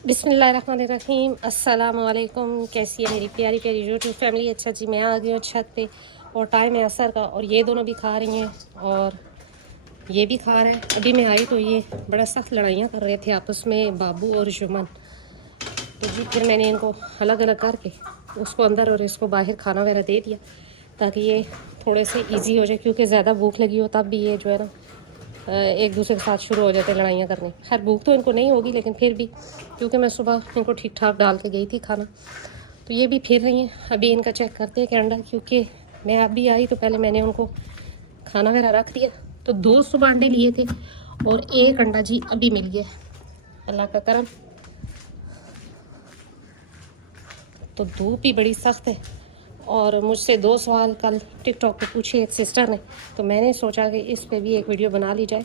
बिस्मिल्लाहिर्रहमानिर्रहीम। अस्सलाम वालेकुम। कैसी है मेरी प्यारी प्यारी यूट्यूब फैमिली। अच्छा जी, मैं आ गई हूँ छत पे और टाइम है असर का और ये दोनों भी खा रही हैं और ये भी खा रहा है। अभी मैं आई तो ये बड़ा सख्त लड़ाइयाँ कर रहे थे आपस में, बाबू और जुमन। तो जी फिर मैंने इनको अलग अलग करके उसको अंदर और इसको बाहर खाना वगैरह दे दिया ताकि ये थोड़े से ईजी हो जाए, क्योंकि ज़्यादा भूख लगी हो तब भी ये जो है ना एक दूसरे के साथ शुरू हो जाते लड़ाइयाँ करने। खैर भूख तो इनको नहीं होगी, लेकिन फिर भी क्योंकि मैं सुबह इनको ठीक ठाक डाल के गई थी खाना, तो ये भी फिर रही हैं। अभी इनका चेक करते हैं कि अंडा, क्योंकि मैं अभी आई तो पहले मैंने उनको खाना वगैरह रख दिया। तो 2 सुबह अंडे लिए थे और 1 अंडा जी अभी मिल गया, अल्लाह का करम। तो धूप भी बड़ी सख्त है और मुझसे 2 सवाल कल टिकटॉक पे पूछे एक सिस्टर ने, तो मैंने सोचा कि इस पे भी एक वीडियो बना ली जाए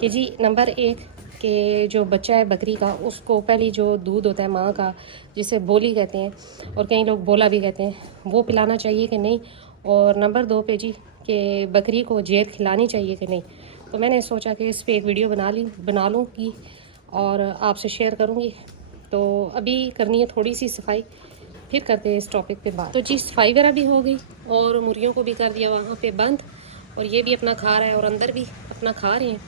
कि जी नंबर 1 कि जो बच्चा है बकरी का, उसको पहले जो दूध होता है माँ का, जिसे बोली कहते हैं और कई लोग बोला भी कहते हैं, वो पिलाना चाहिए कि नहीं। और नंबर 2 पे जी कि बकरी को जेर खिलानी चाहिए कि नहीं। तो मैंने सोचा कि इस पर एक वीडियो बना लूँगी और आपसे शेयर करूँगी। तो अभी करनी है थोड़ी सी सफाई, फिर करते हैं इस टॉपिक पे बात। तो जी सफाई वगैरह भी हो गई और मुर्गियों को भी कर दिया वहाँ पे बंद, और ये भी अपना खा रहा है और अंदर भी अपना खा रहे हैं।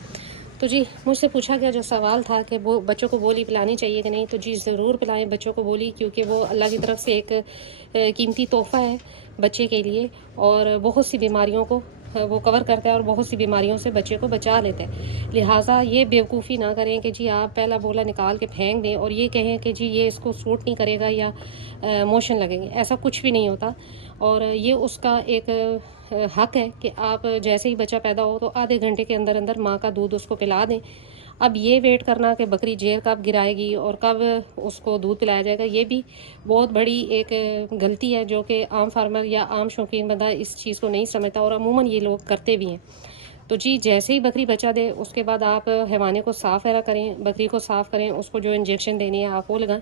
तो जी मुझसे पूछा गया जो सवाल था कि वो बच्चों को बोली पिलानी चाहिए कि नहीं, तो जी ज़रूर पिलाएं बच्चों को बोली, क्योंकि वो अल्लाह की तरफ से एक कीमती तोहफ़ा है बच्चे के लिए और बहुत सी बीमारियों को वो कवर करता है और बहुत सी बीमारियों से बच्चे को बचा लेता है। लिहाजा ये बेवकूफ़ी ना करें कि जी आप पहला बोला निकाल के फेंक दें और ये कहें कि जी ये इसको सूट नहीं करेगा या मोशन लगेंगे। ऐसा कुछ भी नहीं होता और ये उसका एक हक है कि आप जैसे ही बच्चा पैदा हो तो आधे घंटे के अंदर अंदर माँ का दूध उसको पिला दें। अब ये वेट करना कि बकरी जेर कब गिराएगी और कब उसको दूध पिलाया जाएगा, ये भी बहुत बड़ी एक गलती है जो कि आम फार्मर या आम शौकीन बंदा इस चीज़ को नहीं समझता और अमूमन ये लोग करते भी हैं। तो जी जैसे ही बकरी बच्चा दे उसके बाद आप हैवाने को साफ़ वगैरह करें, बकरी को साफ़ करें, उसको जो इंजेक्शन देने हैं आप वो लगाएं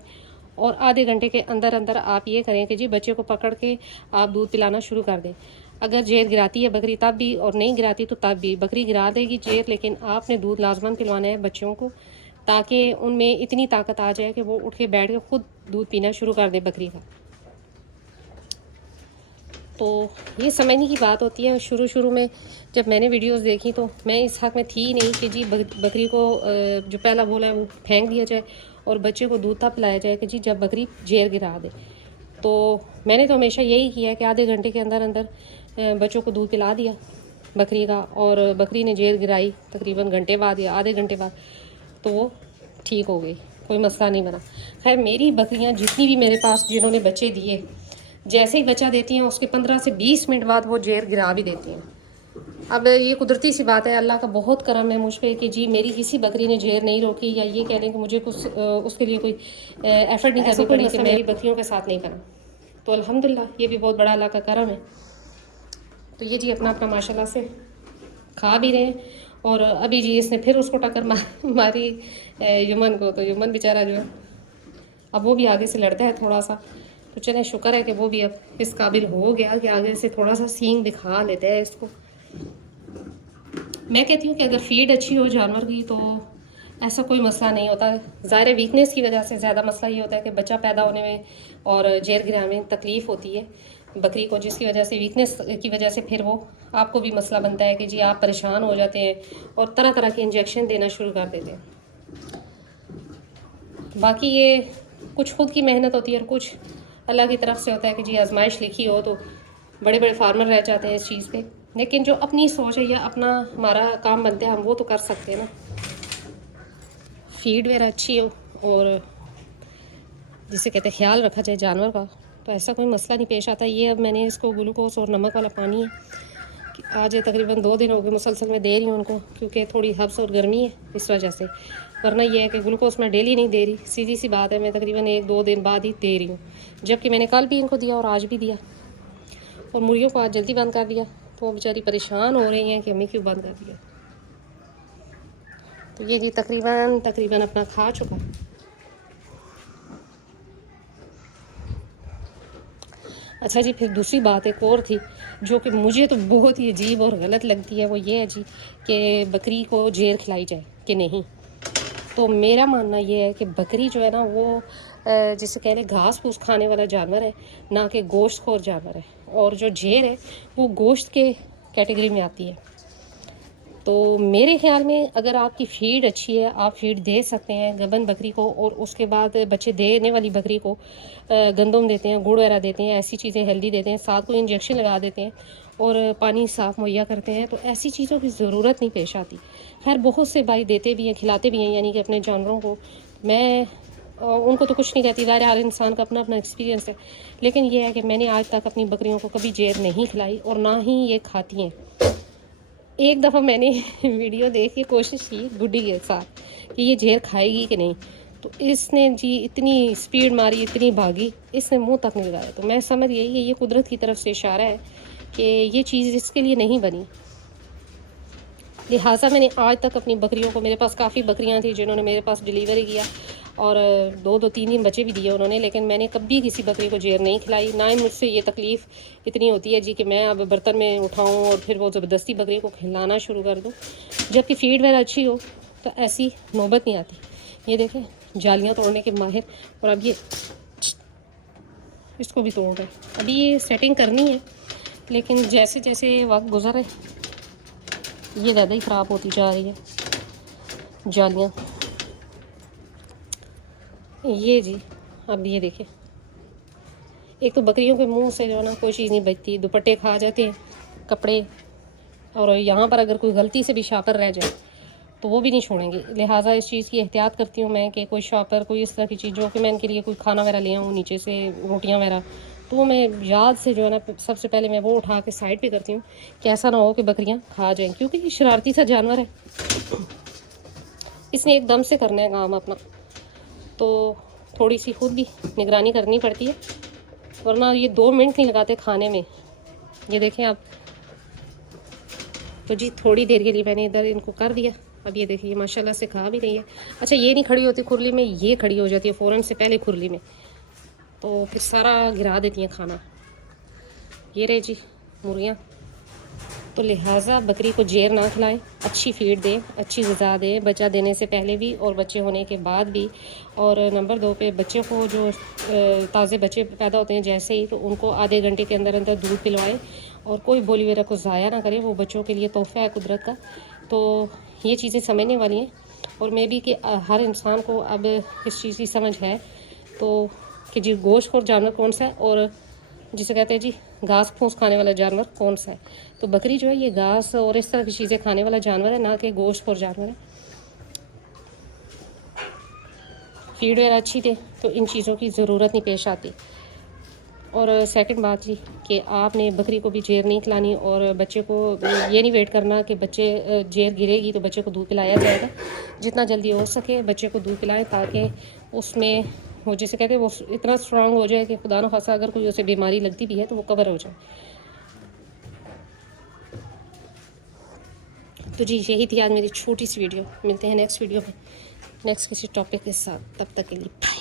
और आधे घंटे के अंदर अंदर आप ये करें कि जी बच्चे को पकड़ के आप दूध पिलाना शुरू कर दें। अगर जेर गिराती है बकरी तब भी, और नहीं गिराती तो तब भी। बकरी गिरा देगी जेर, लेकिन आपने दूध लाजमन पिलवाना है बच्चों को, ताकि उनमें इतनी ताकत आ जाए कि वो उठ के बैठ के खुद दूध पीना शुरू कर दे बकरी का। तो ये समझने की बात होती है। शुरू शुरू में जब मैंने वीडियोस देखी तो मैं इस हक़ में थी नहीं कि जी बकरी को जो पहला बोला है वो फेंक दिया जाए और बच्चे को दूध तब पिलाया जाए कि जी जब बकरी जेर गिरा दे। तो मैंने तो हमेशा यही किया कि आधे घंटे के अंदर अंदर बच्चों को दूध पिला दिया बकरी का, और बकरी ने जेर गिराई तकरीबन घंटे बाद या आधे घंटे बाद तो वो ठीक हो गई, कोई मसला नहीं बना। खैर मेरी बकरियां जितनी भी मेरे पास जिन्होंने बच्चे दिए, जैसे ही बच्चा देती हैं उसके 15 से 20 मिनट बाद वो जेर गिरा भी देती हैं। अब ये कुदरती सी बात है, अल्लाह का बहुत करम है मुझ पर कि जी मेरी किसी बकरी ने जेर नहीं रोकी, या ये कह लें कि मुझे कुछ उसके लिए कोई एफर्ट नहीं करनी पड़ी कि मेरी बकरियों के साथ नहीं करा। तो अल्हम्दुलिल्लाह ये भी बहुत बड़ा अल्लाह का करम है। तो ये जी अपना अपना माशाल्लाह से खा भी रहे हैं। और अभी जी इसने फिर उसको टक्कर मारी यमन को, तो यमन बेचारा जो है अब वो भी आगे से लड़ता है थोड़ा सा। तो चले शुक्र है कि वो भी अब इस काबिल हो गया कि आगे से थोड़ा सा सींग दिखा लेते हैं इसको। मैं कहती हूँ कि अगर फीड अच्छी हो जानवर की तो ऐसा कोई मसला नहीं होता। ज़ाहिर वीकनेस की वजह से ज़्यादा मसला ये होता है कि बच्चा पैदा होने में और जेर गिराने में तकलीफ़ होती है बकरी को, जिसकी वजह से वीकनेस की वजह से फिर वो आपको भी मसला बनता है कि जी आप परेशान हो जाते हैं और तरह तरह के इंजेक्शन देना शुरू कर देते हैं। बाकी ये कुछ खुद की मेहनत होती है और कुछ अल्लाह की तरफ से होता है कि जी आजमाइश लिखी हो तो बड़े बड़े फार्मर रह जाते हैं इस चीज़ पे। लेकिन जो अपनी सोच है या अपना हमारा काम बनते हैं हम वो तो कर सकते हैं ना। फीड वगैरह अच्छी हो और जिसे कहते हैं ख्याल रखा जाए जानवर का, तो ऐसा कोई मसला नहीं पेश आता। ये अब मैंने इसको ग्लूकोज और नमक वाला पानी है कि आज तकरीबन 2 दिन हो गए मुसलसल में दे रही हूँ उनको, क्योंकि थोड़ी हब्स और गर्मी है इस वजह से। वरना ये है कि ग्लूकोज मैं डेली नहीं दे रही, सीधी सी बात है, मैं तकरीबन 1-2 दिन बाद ही दे रही हूँ। जबकि मैंने कल भी इनको दिया और आज भी दिया, और मुर्गियों को आज जल्दी बंद कर दिया, तो वो बेचारी परेशान हो रही हैं कि हमें क्यों बंद कर दिया। तो ये जी तकरीबन अपना खा चुका। अच्छा जी, फिर दूसरी बात एक और थी जो कि मुझे तो बहुत ही अजीब और गलत लगती है, वो ये है जी कि बकरी को जेर खिलाई जाए कि नहीं। تو میرا ماننا یہ ہے کہ بکری جو ہے نا وہ جسے کہہ لیں گھاس پھوس کھانے والا جانور ہے، نہ کہ گوشت خور جانور ہے، اور جو جھیر ہے وہ گوشت کے کیٹیگری میں آتی ہے۔ تو میرے خیال میں اگر آپ کی فیڈ اچھی ہے، آپ فیڈ دے سکتے ہیں گبن بکری کو، اور اس کے بعد بچے دینے والی بکری کو گندم دیتے ہیں، گڑ وغیرہ دیتے ہیں، ایسی چیزیں ہیلدی دیتے ہیں، ساتھ کوئی انجیکشن لگا دیتے ہیں اور پانی صاف مہیا کرتے ہیں، تو ایسی چیزوں کی ضرورت نہیں پیش آتی۔ خیر بہت سے بھائی دیتے بھی ہیں، کھلاتے بھی ہیں، یعنی کہ اپنے جانوروں کو، میں ان کو تو کچھ نہیں کہتی، ہر انسان کا اپنا اپنا ایکسپیرینس ہے، لیکن یہ ہے کہ میں نے آج تک اپنی بکریوں کو کبھی جیر نہیں کھلائی اور نہ ہی یہ کھاتی ہیں۔ ایک دفعہ میں نے ویڈیو دیکھ کے کوشش کی گڈی کے ساتھ کہ یہ جھیر کھائے گی کہ نہیں، تو اس نے جی اتنی اسپیڈ ماری، اتنی بھاگی، اس نے منہ تک نہیں لگایا۔ تو میں سمجھ گئی کہ یہ قدرت کی طرف سے اشارہ ہے کہ یہ چیز اس کے لیے نہیں بنی، لہٰذا میں نے آج تک اپنی بکریوں کو، میرے پاس کافی بکریاں تھیں جنہوں نے میرے پاس ڈیلیوری کیا اور 2-3 بچے بھی دیے انہوں نے، لیکن میں نے کبھی کسی بکری کو جیر نہیں کھلائی، نہ ہی مجھ سے یہ تکلیف اتنی ہوتی ہے جی کہ میں اب برتن میں اٹھاؤں اور پھر وہ زبردستی بکری کو کھلانا شروع کر دوں، جب کہ فیڈ وغیرہ اچھی ہو تو ایسی نوبت نہیں آتی۔ یہ دیکھیں جالیاں توڑنے کے ماہر، اور اب یہ اس کو بھی توڑ رہے ہیں۔ ابھی یہ سیٹنگ کرنی ہے، لیکن جیسے جیسے وقت گزر رہے یہ زیادہ ہی خراب ہوتی جا رہی ہے جالیاں۔ یہ جی اب یہ دیکھیں، ایک تو بکریوں کے منہ سے جو ہے نا کوئی چیز نہیں بچتی، دوپٹے کھا جاتے ہیں، کپڑے، اور یہاں پر اگر کوئی غلطی سے بھی شاپر رہ جائے تو وہ بھی نہیں چھوڑیں گے، لہٰذا اس چیز کی احتیاط کرتی ہوں میں کہ کوئی شاپر، کوئی اس طرح کی چیز جو کہ میں ان کے لیے کوئی کھانا وغیرہ لے آؤں نیچے سے، روٹیاں وغیرہ، تو وہ میں یاد سے جو ہے نا سب سے پہلے میں وہ اٹھا کے سائڈ پہ کرتی ہوں کہ ایسا نہ ہو کہ بکریاں کھا جائیں، کیونکہ یہ شرارتی سا جانور ہے، اس نے ایک دم سے کرنا ہے کام اپنا، تو تھوڑی سی خود بھی نگرانی کرنی پڑتی ہے، ورنہ یہ 2 منٹ نہیں لگاتے کھانے میں۔ یہ دیکھیں آپ، تو جی تھوڑی دیر کے لیے میں نے ادھر ان کو کر دیا، اب یہ دیکھیے ماشاء اللہ سے کھا بھی رہی ہے۔ اچھا یہ نہیں کھڑی ہوتی کھرلی میں، یہ کھڑی ہو جاتی ہے فوراً سے پہلے کھرلی میں، تو پھر سارا گرا دیتی ہیں کھانا۔ یہ رہے جی مرغیاں، تو لہٰذا بکری کو جیر نہ کھلائیں، اچھی فیڈ دیں، اچھی غذا دیں، بچہ دینے سے پہلے بھی اور بچے ہونے کے بعد بھی۔ اور نمبر 2 پہ بچے کو، جو تازے بچے پیدا ہوتے ہیں جیسے ہی، تو ان کو آدھے گھنٹے کے اندر اندر دودھ پلوائیں، اور کوئی بولی وغیرہ کو ضائع نہ کریں، وہ بچوں کے لیے تحفہ ہے قدرت کا۔ تو یہ چیزیں سمجھنے والی ہیں، اور میں بھی کہ ہر انسان کو اب اس چیز کی سمجھ ہے تو کہ جی گوشت خور جانور کون سا ہے، اور جسے کہتے ہیں جی گھاس پھوس کھانے والا جانور کون سا ہے۔ تو بکری جو ہے یہ گھاس اور اس طرح کی چیزیں کھانے والا جانور ہے، نہ کہ گوشت خور جانور ہے۔ فیڈ وغیرہ اچھی دے تو ان چیزوں کی ضرورت نہیں پیش آتی۔ اور سیکنڈ بات جی کہ آپ نے بکری کو بھی جیر نہیں کھلانی، اور بچے کو یہ نہیں ویٹ کرنا کہ بچے جیر گرے گی تو بچے کو دودھ پلایا جائے گا، جتنا جلدی ہو سکے بچے کو دودھ پلائیں، تاکہ اس میں وہ جسے کہتے ہیں وہ اتنا اسٹرانگ ہو جائے کہ خدا نخواستہ اگر کوئی اسے بیماری لگتی بھی ہے تو وہ کور ہو جائے۔ تو جی یہی تھی آج میری چھوٹی سی ویڈیو، ملتے ہیں نیکسٹ ویڈیو میں نیکسٹ کسی ٹاپک کے ساتھ، تب تک کے لیے